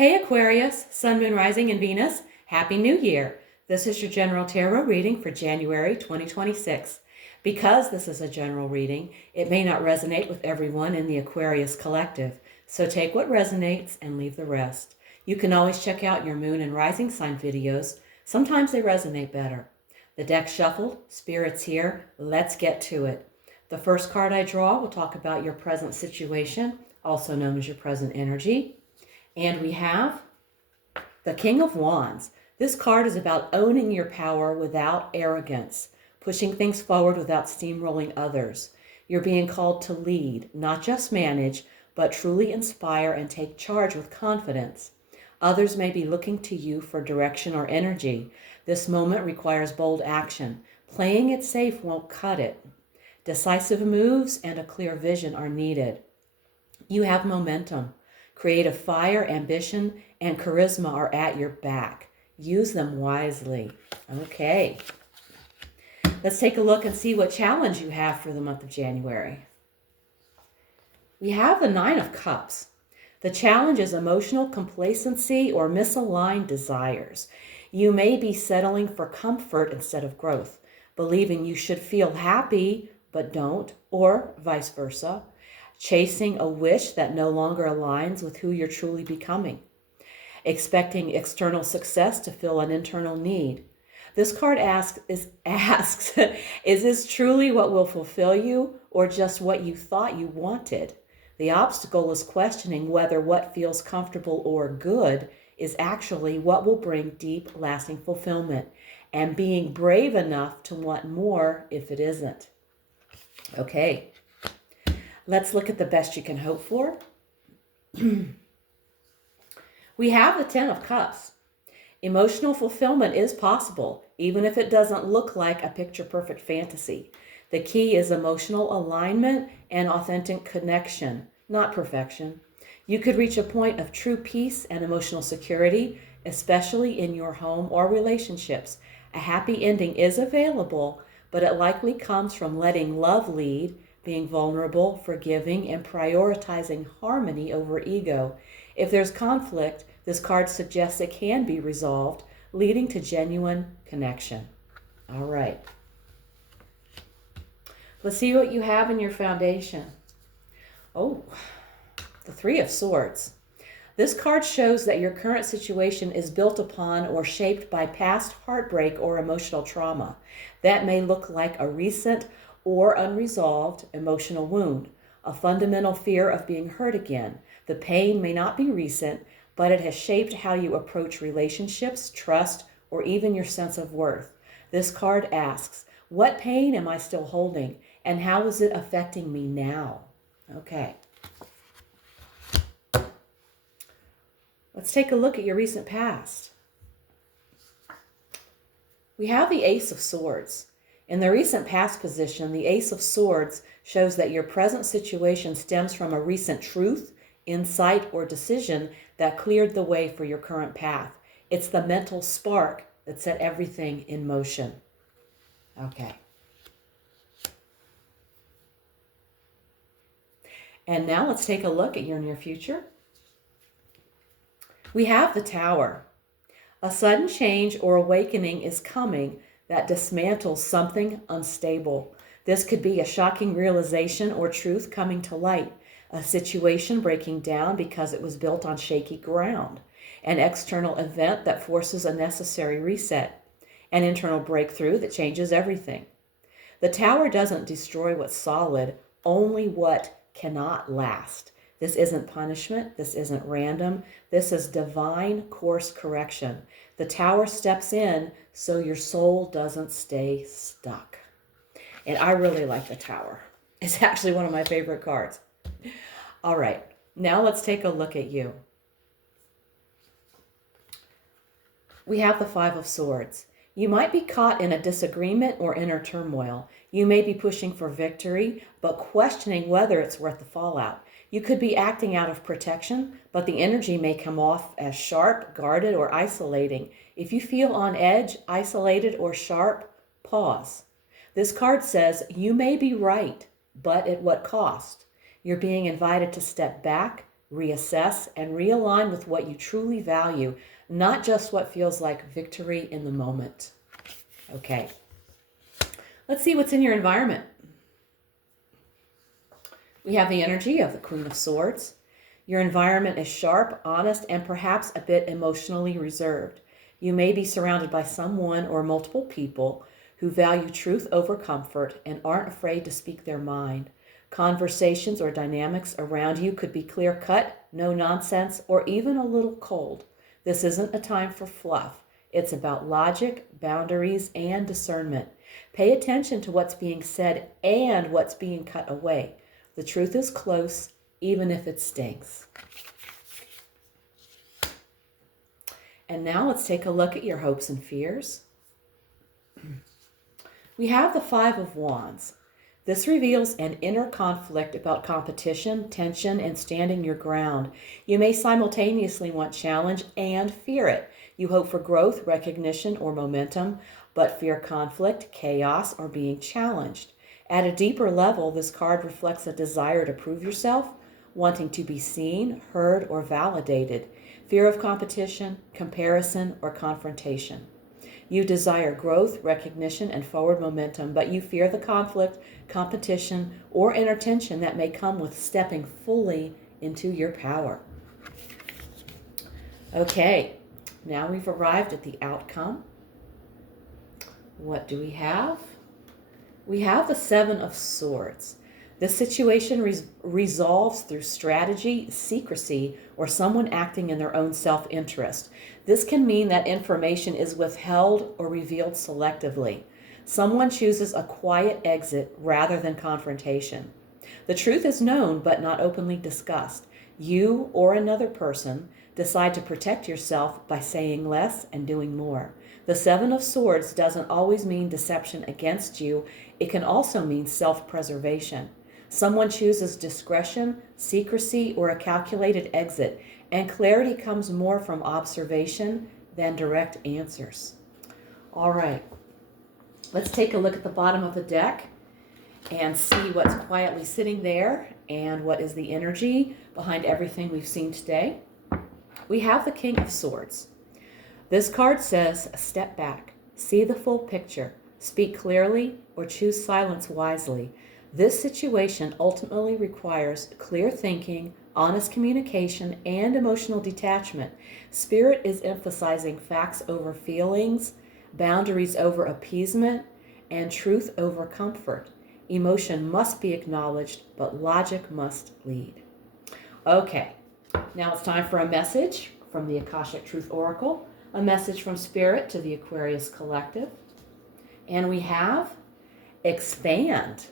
Hey Aquarius, Sun, Moon, Rising, and Venus, Happy New Year! This is your general tarot reading for January 2026. Because this is a general reading, it may not resonate with everyone in the Aquarius collective, so take what resonates and leave the rest. You can always check out your Moon and Rising sign videos. Sometimes they resonate better. The deck shuffled, spirits here, let's get to it. The first card I draw will talk about your present situation, also known as your present energy. And we have the King of Wands. This card is about owning your power without arrogance, pushing things forward without steamrolling others. You're being called to lead, not just manage, but truly inspire and take charge with confidence. Others may be looking to you for direction or energy. This moment requires bold action. Playing it safe won't cut it. Decisive moves and a clear vision are needed. You have momentum. Creative fire, ambition, and charisma are at your back. Use them wisely. Okay. Let's take a look and see what challenge you have for the month of January. We have the Nine of Cups. The challenge is emotional complacency or misaligned desires. You may be settling for comfort instead of growth, believing you should feel happy but don't, or vice versa. Chasing a wish that no longer aligns with who you're truly becoming. Expecting external success to fill an internal need. This card asks, is this truly what will fulfill you or just what you thought you wanted? The obstacle is questioning whether what feels comfortable or good is actually what will bring deep, lasting fulfillment, and being brave enough to want more if it isn't. Okay. Let's look at the best you can hope for. We have the Ten of Cups. Emotional fulfillment is possible, even if it doesn't look like a picture-perfect fantasy. The key is emotional alignment and authentic connection, not perfection. You could reach a point of true peace and emotional security, especially in your home or relationships. A happy ending is available, but it likely comes from letting love lead, being vulnerable, forgiving, and prioritizing harmony over ego. If there's conflict, this card suggests it can be resolved, leading to genuine connection. All right. Let's see what you have in your foundation. Oh, the Three of Swords. This card shows that your current situation is built upon or shaped by past heartbreak or emotional trauma. That may look like a recent or unresolved emotional wound, a fundamental fear of being hurt again. The pain may not be recent, but it has shaped how you approach relationships, trust, or even your sense of worth. This card asks, what pain am I still holding, and how is it affecting me now? Okay. Let's take a look at your recent past. We have the Ace of Swords. In the recent past position, the Ace of Swords shows that your present situation stems from a recent truth, insight, or decision that cleared the way for your current path. It's the mental spark that set everything in motion. Okay. And now let's take a look at your near future. We have the Tower. A sudden change or awakening is coming that dismantles something unstable. This could be a shocking realization or truth coming to light, a situation breaking down because it was built on shaky ground, an external event that forces a necessary reset, an internal breakthrough that changes everything. The Tower doesn't destroy what's solid, only what cannot last. This isn't punishment. This isn't random. This is divine course correction. The Tower steps in so your soul doesn't stay stuck. And I really like the Tower. It's actually one of my favorite cards. All right, now let's take a look at you. We have the Five of Swords. You might be caught in a disagreement or inner turmoil. You may be pushing for victory, but questioning whether it's worth the fallout. You could be acting out of protection, but the energy may come off as sharp, guarded, or isolating. If you feel on edge, isolated, or sharp, pause. This card says you may be right, but at what cost? You're being invited to step back, reassess, and realign with what you truly value, not just what feels like victory in the moment. Okay, let's see what's in your environment. We have the energy of the Queen of Swords. Your environment is sharp, honest, and perhaps a bit emotionally reserved. You may be surrounded by someone or multiple people who value truth over comfort and aren't afraid to speak their mind. Conversations or dynamics around you could be clear-cut, no nonsense, or even a little cold. This isn't a time for fluff. It's about logic, boundaries, and discernment. Pay attention to what's being said and what's being cut away. The truth is close, even if it stinks. And now let's take a look at your hopes and fears. We have the Five of Wands. This reveals an inner conflict about competition, tension, and standing your ground. You may simultaneously want challenge and fear it. You hope for growth, recognition, or momentum, but fear conflict, chaos, or being challenged. At a deeper level, this card reflects a desire to prove yourself, wanting to be seen, heard, or validated. Fear of competition, comparison, or confrontation. You desire growth, recognition, and forward momentum, but you fear the conflict, competition, or inner tension that may come with stepping fully into your power. Okay, now we've arrived at the outcome. What do we have? We have the Seven of Swords. This situation resolves through strategy, secrecy, or someone acting in their own self-interest. This can mean that information is withheld or revealed selectively. Someone chooses a quiet exit rather than confrontation. The truth is known but not openly discussed. You or another person decide to protect yourself by saying less and doing more. The Seven of Swords doesn't always mean deception against you. It can also mean self-preservation. Someone chooses discretion, secrecy, or a calculated exit, and clarity comes more from observation than direct answers. All right, let's take a look at the bottom of the deck and see what's quietly sitting there and what is the energy behind everything we've seen today. We have the King of Swords. This card says, step back, see the full picture, speak clearly, or choose silence wisely. This situation ultimately requires clear thinking, honest communication, and emotional detachment. Spirit is emphasizing facts over feelings, boundaries over appeasement, and truth over comfort. Emotion must be acknowledged, but logic must lead. Okay, now it's time for a message from the Akashic Truth Oracle, a message from Spirit to the Aquarius Collective. And we have expand.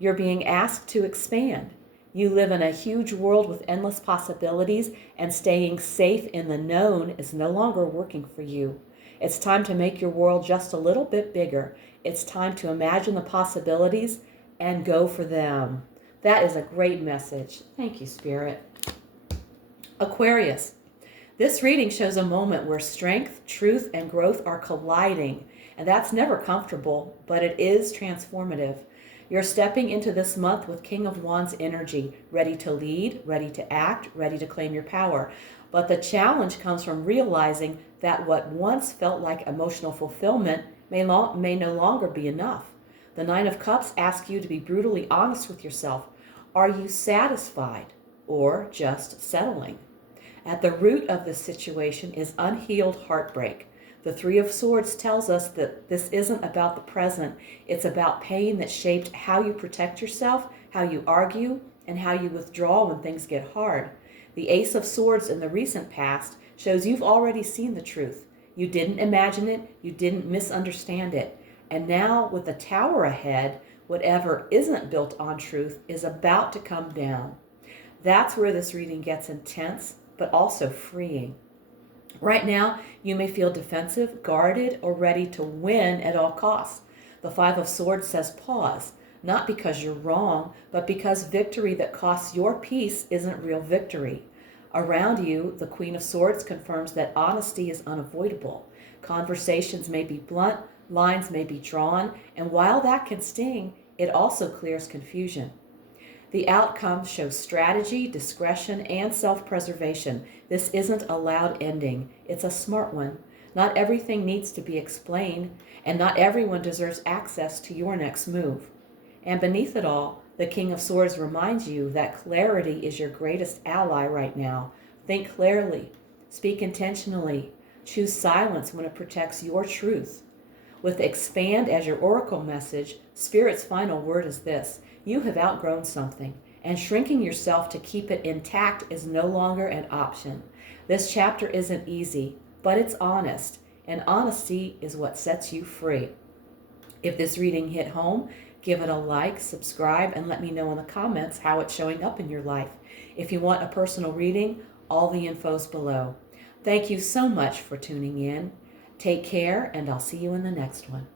You're being asked to expand. You live in a huge world with endless possibilities, and staying safe in the known is no longer working for you. It's time to make your world just a little bit bigger. It's time to imagine the possibilities and go for them. That is a great message. Thank you, Spirit. Aquarius. This reading shows a moment where strength, truth, and growth are colliding, and that's never comfortable, but it is transformative. You're stepping into this month with King of Wands energy, ready to lead, ready to act, ready to claim your power. But the challenge comes from realizing that what once felt like emotional fulfillment may no longer be enough. The Nine of Cups asks you to be brutally honest with yourself. Are you satisfied or just settling? At the root of this situation is unhealed heartbreak. The Three of Swords tells us that this isn't about the present. It's about pain that shaped how you protect yourself, how you argue, and how you withdraw when things get hard. The Ace of Swords in the recent past shows you've already seen the truth. You didn't imagine it, you didn't misunderstand it. And now with the Tower ahead, whatever isn't built on truth is about to come down. That's where this reading gets intense, but also freeing. Right now, you may feel defensive, guarded, or ready to win at all costs. The Five of Swords says pause, not because you're wrong, but because victory that costs your peace isn't real victory. Around you, the Queen of Swords confirms that honesty is unavoidable. Conversations may be blunt, lines may be drawn, and while that can sting, it also clears confusion. The outcome shows strategy, discretion, and self-preservation. This isn't a loud ending. It's a smart one. Not everything needs to be explained, and not everyone deserves access to your next move. And beneath it all, the King of Swords reminds you that clarity is your greatest ally right now. Think clearly, speak intentionally, choose silence when it protects your truth. With expand as your oracle message, Spirit's final word is this: you have outgrown something, and shrinking yourself to keep it intact is no longer an option. This chapter isn't easy, but it's honest, and honesty is what sets you free. If this reading hit home, give it a like, subscribe, and let me know in the comments how it's showing up in your life. If you want a personal reading, all the info's below. Thank you so much for tuning in. Take care, and I'll see you in the next one.